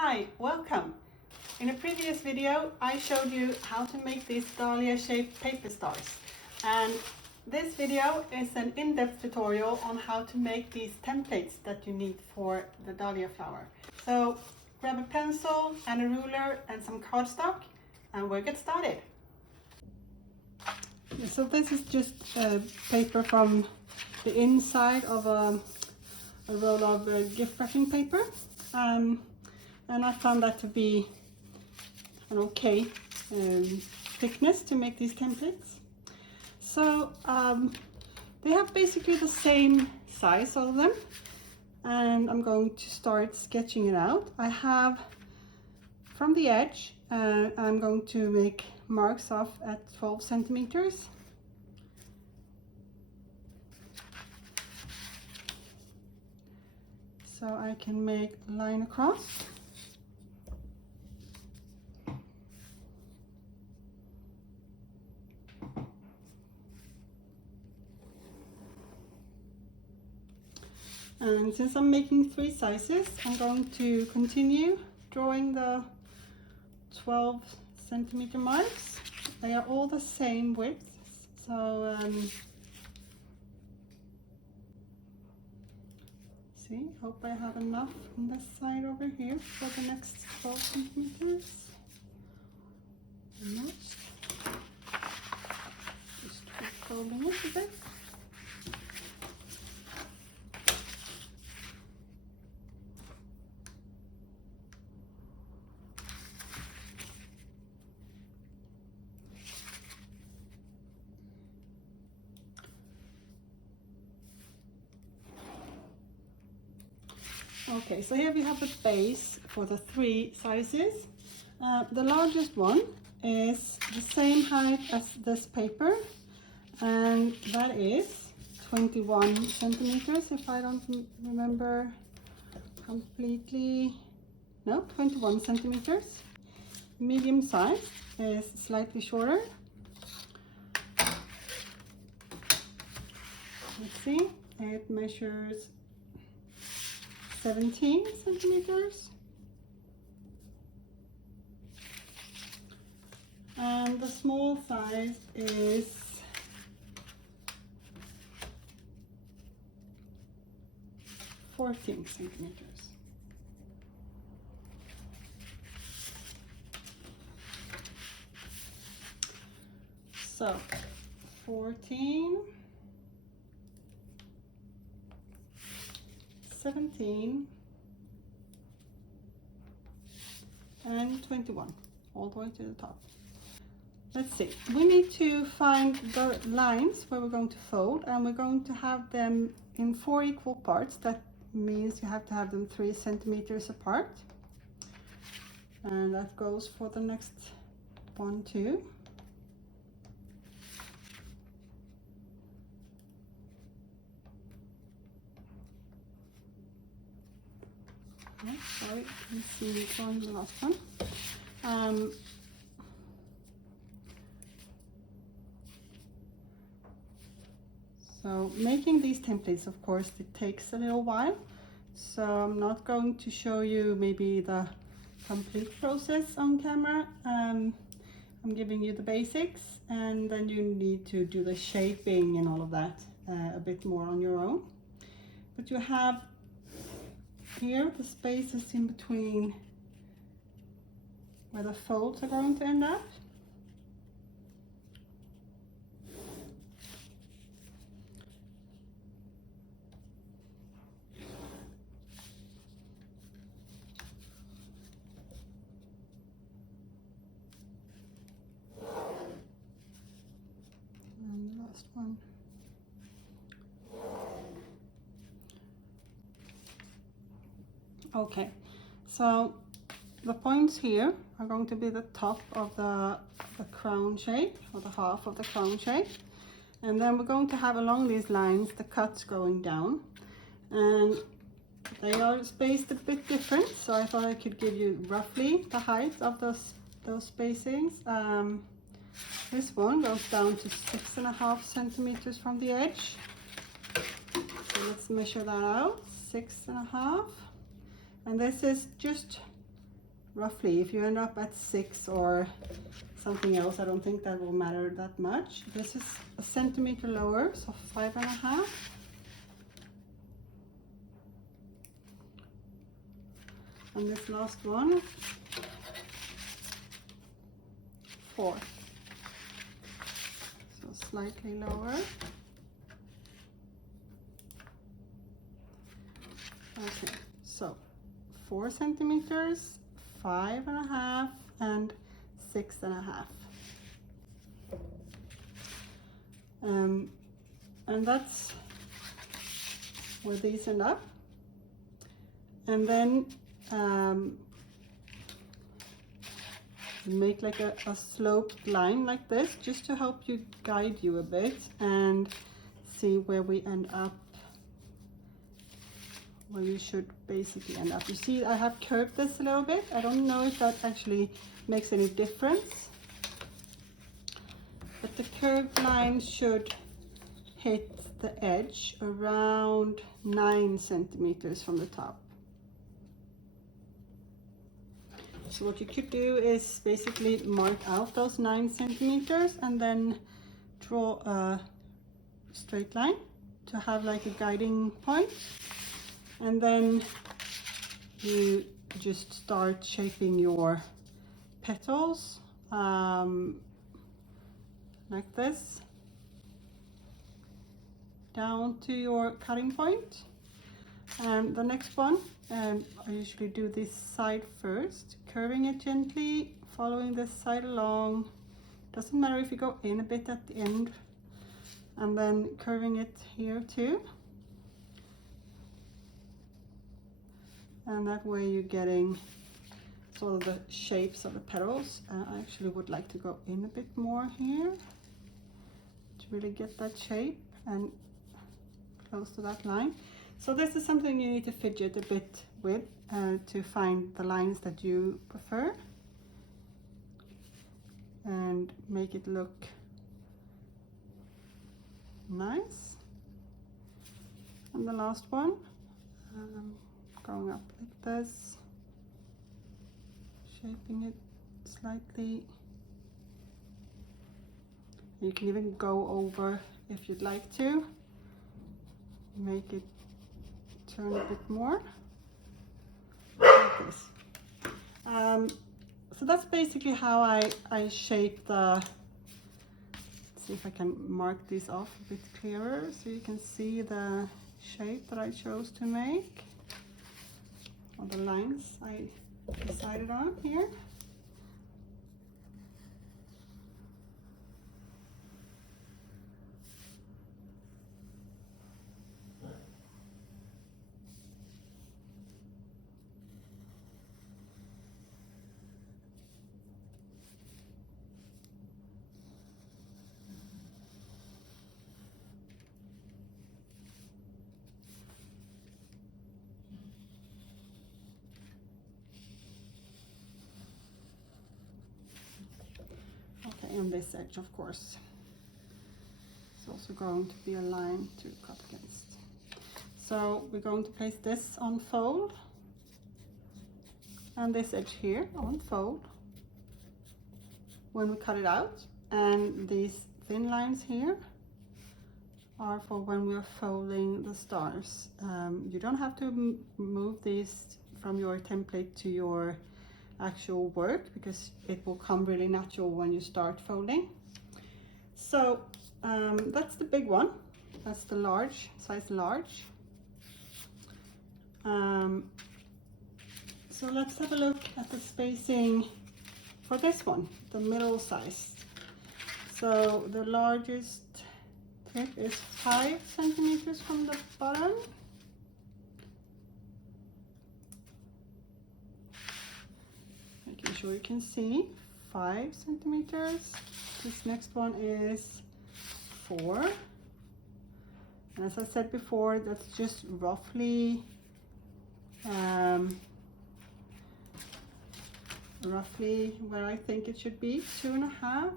Hi, welcome! In a previous video I showed you how to make these dahlia shaped paper stars, and this video is an in-depth tutorial on how to make these templates that you need for the dahlia flower. So grab a pencil and a ruler and some cardstock and we'll get started. So this is just paper from the inside of a roll of gift wrapping paper. And I found that to be an okay thickness to make these templates. So they have basically the same size, all of them, and I'm going to start sketching it out. I have from the edge, I'm going to make marks off at 12 centimeters. So I can make a line across. And since I'm making 3 sizes, I'm going to continue drawing the 12 centimeter marks. They are all the same width, so see, hope I have enough on this side over here for the next 12 centimeters. Almost. Just keep folding it a bit. Okay, so here we have the base for the 3 sizes. The largest one is the same height as this paper, and that is 21 centimeters, if I don't remember completely. No, 21 centimeters. Medium size is slightly shorter. Let's see, it measures 17 centimeters, and the small size is 14 centimeters. So 14, 17 and 21, all the way to the top. Let's see, we need to find the lines where we're going to fold, and we're going to have them in 4 equal parts. That means you have to have them 3 centimeters apart, and that goes for the next one too. Oh, sorry, let's see which one, the last one. So making these templates, of course, it takes a little while. So I'm not going to show you maybe the complete process on camera. I'm giving you the basics, and then you need to do the shaping and all of that a bit more on your own. But you have here the spaces in between where the folds are going to end up. And the last one. Okay, so the points here are going to be the top of the crown shape, or the half of the crown shape, and then we're going to have along these lines the cuts going down, and they are spaced a bit different, so I thought I could give you roughly the height of those spacings. This one goes down to 6.5 centimeters from the edge, so let's measure that out. 6.5. And this is just roughly. If you end up at 6 or something else, I don't think that will matter that much. This is a centimeter lower, so 5.5. And this last one, 4. So slightly lower. Okay, so 4 centimeters, 5.5, and 6.5. And that's where these end up. And then make like a sloped line like this, just to help you guide you a bit and see where we end up, where you should basically end up. You see, I have curved this a little bit. I don't know if that actually makes any difference, but the curved line should hit the edge around 9 centimeters from the top. So what you could do is basically mark out those 9 centimeters and then draw a straight line to have like a guiding point. And then you just start shaping your petals like this down to your cutting point. And the next one, I usually do this side first, curving it gently, following this side along. Doesn't matter if you go in a bit at the end, and then curving it here too. And that way you're getting sort of the shapes of the petals. I actually would like to go in a bit more here to really get that shape and close to that line. So this is something you need to fidget a bit with to find the lines that you prefer and make it look nice. And the last one, going up like this, shaping it slightly. You can even go over if you'd like to, make it turn a bit more like this. So that's basically how I shape the, let's see if I can mark these off a bit clearer so you can see the shape that I chose to make, or the lines I decided on here. And this edge, of course, is also going to be a line to cut against. So we're going to place this on fold, and this edge here on fold when we cut it out, and these thin lines here are for when we are folding the stars. You don't have to move these from your template to your actual work, because it will come really natural when you start folding. So that's the big one. That's the large, size large. So let's have a look at the spacing for this one, the middle size. So the largest tip is 5 centimeters from the bottom. Making sure you can see 5 centimeters. This next one is 4. And as I said before, that's just roughly where I think it should be, 2.5.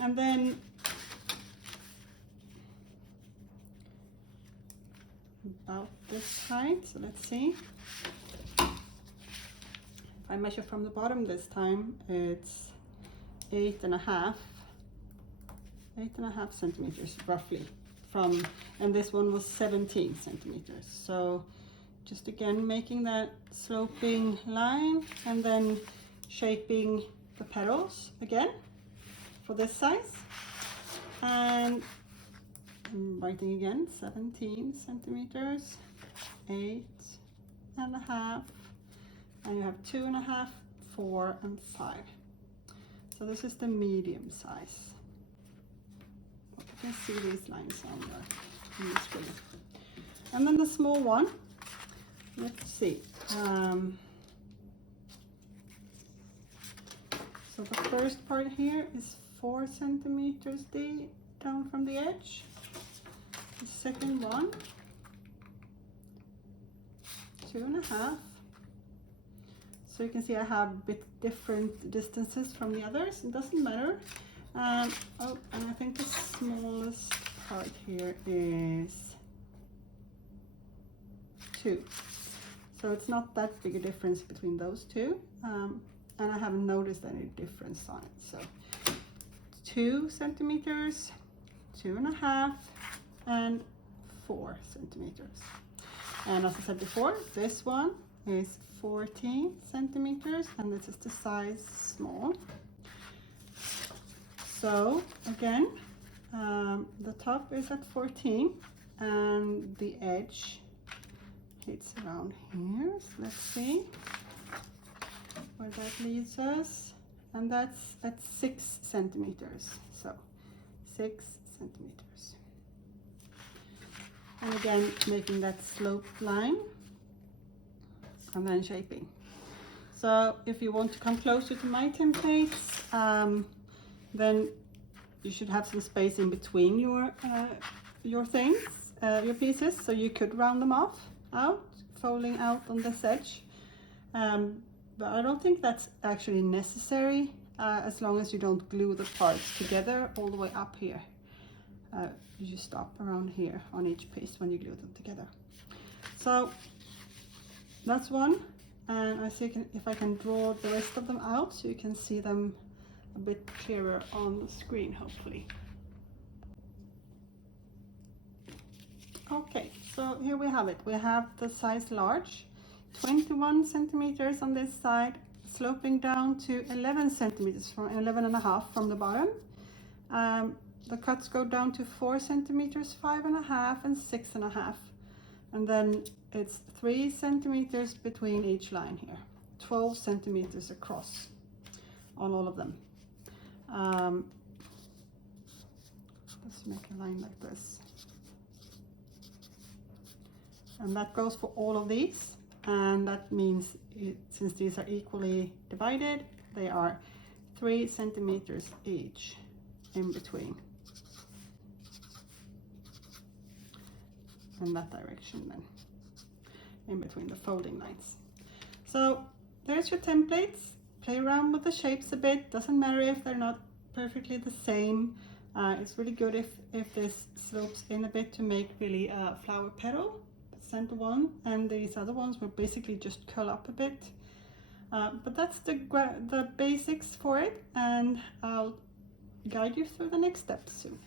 And then about this height. So let's see. If I measure from the bottom this time, it's 8.5 centimeters roughly from, and this one was 17 centimeters. So just again making that sloping line and then shaping the petals again for this size, and I'm writing again 17 centimeters, 8.5, and you have 2.5, 4, and 5. So this is the medium size. You can see these lines on the screen. And then the small one, let's see. So the first part here is 4 centimeters down from the edge. The second one, 2.5. So you can see I have a bit different distances from the others. It doesn't matter. Oh, and I think the smallest part here is 2. So it's not that big a difference between those two. And I haven't noticed any difference on it. So 2 centimeters, 2.5, and 4 centimeters. And as I said before, this one is 14 centimeters, and this is the size small. So again, the top is at 14, and the edge hits around here. So let's see where that leads us, and that's at 6 centimeters. So 6 centimeters. And again, making that sloped line and then shaping. So if you want to come closer to my templates, then you should have some space in between your things, your pieces, so you could round them off folding out on this edge. But I don't think that's actually necessary, as long as you don't glue the parts together all the way up here. You just stop around here on each piece when you glue them together. So that's one, and I see if I can draw the rest of them out so you can see them a bit clearer on the screen, hopefully. Okay, so here we have it. We have the size large, 21 centimeters on this side, sloping down to 11 centimeters, from 11.5 from the bottom. The cuts go down to 4 centimeters, 5.5, and 6.5. And then it's 3 centimeters between each line here, 12 centimeters across on all of them. Let's make a line like this. And that goes for all of these. And that means, since these are equally divided, they are 3 centimeters each in between. In that direction then, in between the folding lines. So there's your templates. Play around with the shapes a bit. Doesn't matter if they're not perfectly the same. It's really good if this slopes in a bit to make really a flower petal, the center one, and these other ones will basically just curl up a bit. But that's the basics for it, and I'll guide you through the next steps soon.